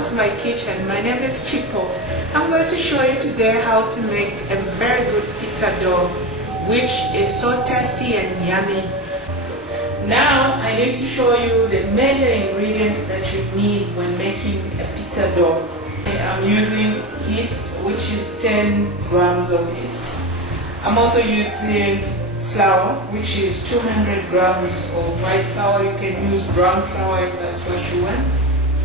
welcome to my kitchen. My name is Chico. I'm going to show you today how to make a very good pizza dough, which is so tasty and yummy. Now I need to show you the major ingredients that you need when making a pizza dough. I'm using yeast, which is 10 grams of yeast. I'm also using flour, which is 200 grams of white flour. You can use brown flour if that's what you want.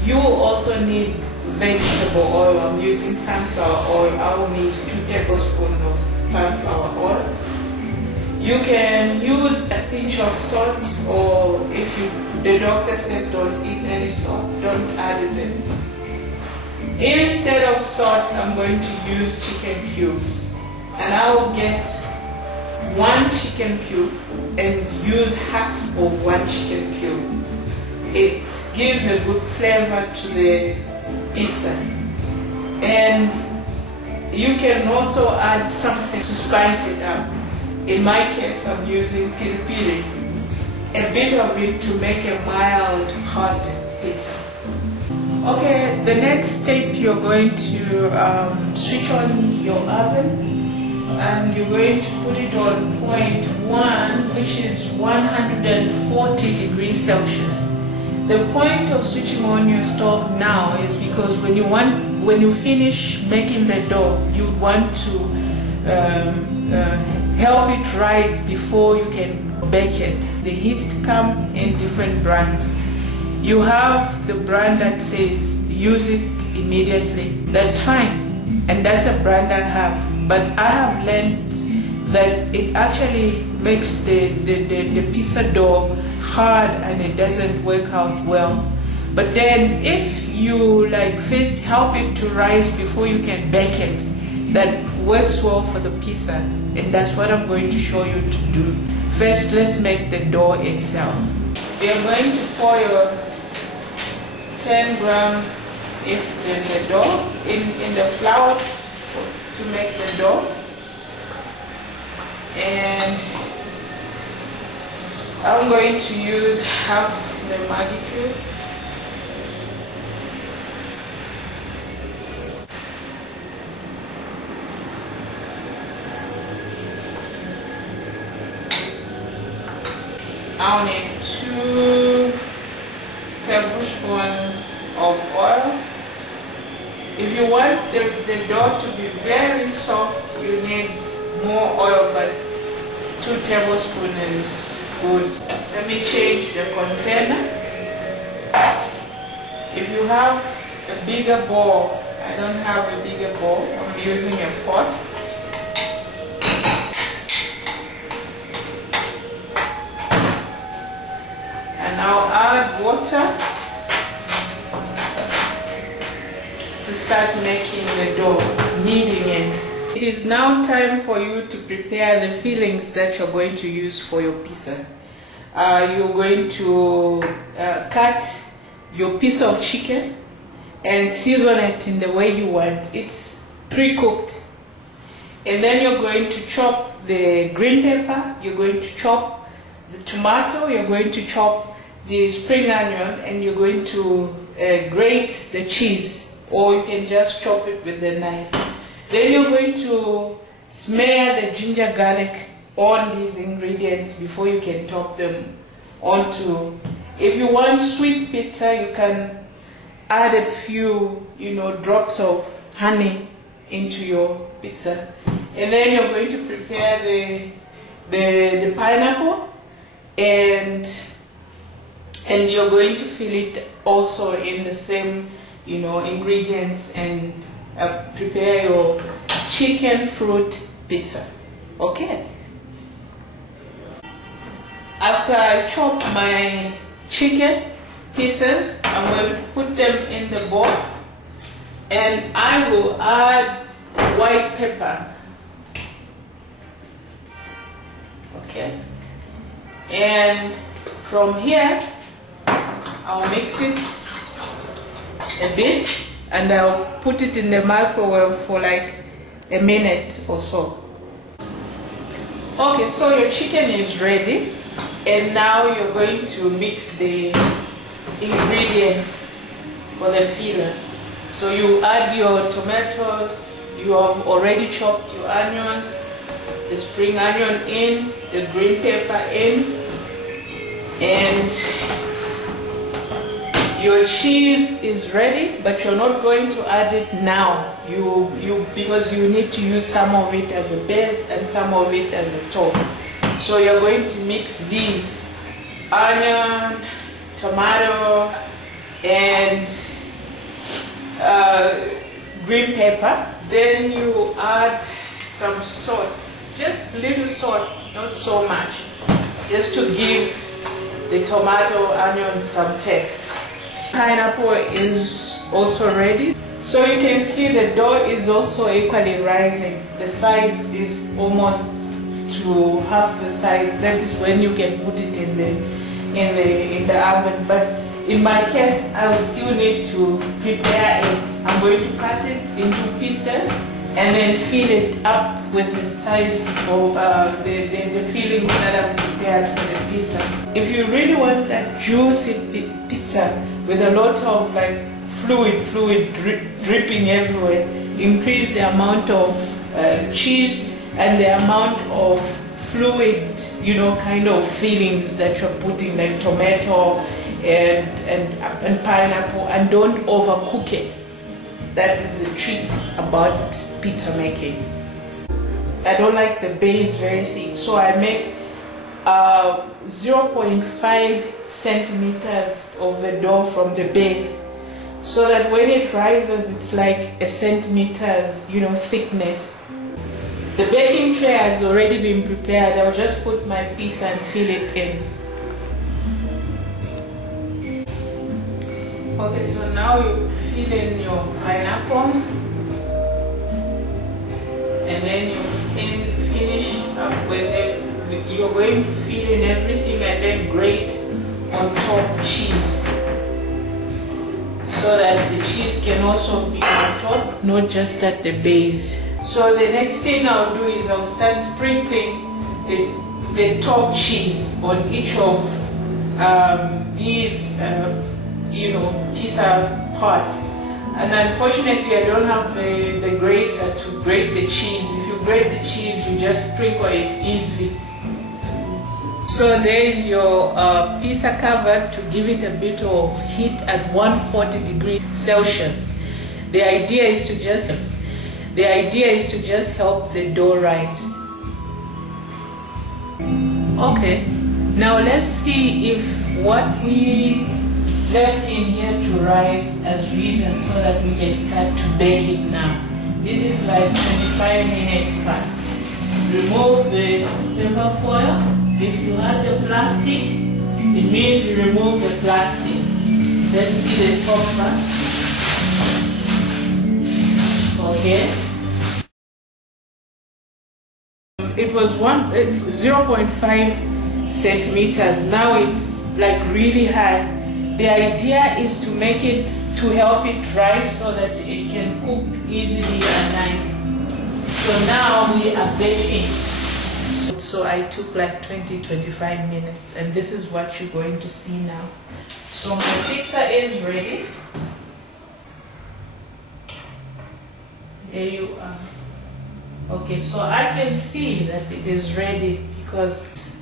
You also need vegetable oil. I'm using sunflower oil. I will need 2 tablespoons of sunflower oil. You can use a pinch of salt, or if the doctor says don't eat any salt, don't add it in. Instead of salt, I'm going to use chicken cubes. And I will get 1 chicken cube and use half of 1 chicken cube. It gives a good flavor to the pizza. And you can also add something to spice it up. In my case, I'm using piri piri, a bit of it to make a mild hot pizza. Okay, the next step, you're going to switch on your oven. And you're going to put it on point 1, which is 140 degrees Celsius. The point of switching on your stove now is because when you finish making the dough, you want to help it rise before you can bake it. The yeast come in different brands. You have the brand that says use it immediately. That's fine, and that's a brand I have. But I have learned that it actually makes the pizza dough hard and it doesn't work out well. But then if you first help it to rise before you can bake it, that works well for the pizza. And that's what I'm going to show you to do. First, let's make the dough itself. You're going to pour your 10 grams yeast in the dough, in the flour, to make the dough. And I'm going to use half the Maggi cube. I'll need 2 tablespoons of oil. If you want the dough to be very soft, you need more oil, but 2 tablespoons is good. Let me change the container. If you have a bigger bowl, I don't have a bigger bowl, I'm using a pot. And I'll add water to start making the dough, kneading it. It is now time for you to prepare the fillings that you're going to use for your pizza. You're going to cut your piece of chicken and season it in the way you want. It's pre-cooked. And then you're going to chop the green pepper, you're going to chop the tomato, you're going to chop the spring onion, and you're going to grate the cheese. Or you can just chop it with the knife. Then you're going to smear the ginger garlic on these ingredients before you can top them onto. If you want sweet pizza, you can add a few, drops of honey into your pizza. And then you're going to prepare the pineapple, and you're going to fill it also in the same ingredients, and prepare your chicken fruit pizza. Okay. After I chop my chicken pieces, I'm going to put them in the bowl, and I will add white pepper. Okay. And from here, I'll mix it a bit, and I'll put it in the microwave for a minute or so. Okay, so your chicken is ready, and now you're going to mix the ingredients for the filler. So you add your tomatoes, you have already chopped your onions, the spring onion in, the green pepper in, and your cheese is ready, but you're not going to add it now. Because you need to use some of it as a base and some of it as a top. So you're going to mix these onion, tomato, and green pepper. Then you add some salt, just little salt, not so much, just to give the tomato, onion some taste. Pineapple is also ready. So you can see the dough is also equally rising. The size is almost to half the size. That is when you can put it in the oven. But in my case, I'll still need to prepare it. I'm going to cut it into pieces and then fill it up with the size of the fillings that I've prepared for the pizza. If you really want that juicy pizza with a lot of like fluid dripping everywhere, increase the amount of cheese and the amount of fluid, kind of fillings that you're putting, like tomato and pineapple, and don't overcook it. That is the trick about pizza making. I don't like the base very thick, so I make 0.5 centimeters of the dough from the base, so that when it rises, it's like a centimeter's, thickness. The baking tray has already been prepared. I'll just put my pizza and fill it in. Okay, so now you fill in your pineapples, and then you finish up with it. You're going to fill in everything and then grate on top cheese, so that the cheese can also be on top, not just at the base. So the next thing I'll do is I'll start sprinkling the top cheese on each of these pizza parts. And unfortunately, I don't have the grater to grate the cheese. If you grate the cheese, you just sprinkle it easily. So there's your pizza cover to give it a bit of heat at 140 degrees Celsius. The idea is to just help the dough rise. Okay, now let's see if what we left in here to rise has risen, so that we can start to bake it now. This is like 25 minutes past. Remove the paper foil. If you had the plastic, it means you remove the plastic. Let's see the top part. Okay. It was 0.5 centimeters. Now it's like really high. The idea is to make it, to help it rise so that it can cook easily and nice. So now we are baking. So I took like 20-25 minutes, and this is what you're going to see now. So my pizza is ready. There you are. Okay, so I can see that it is ready because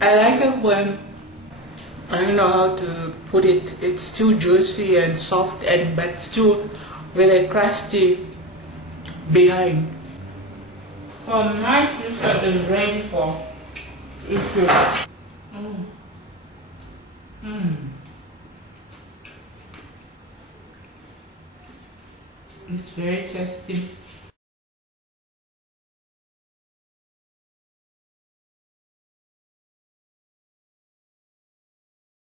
I like it when I don't know how to put it. It's still juicy and soft, but still with a crusty behind. So my pizza is ready for eating. It's very tasty.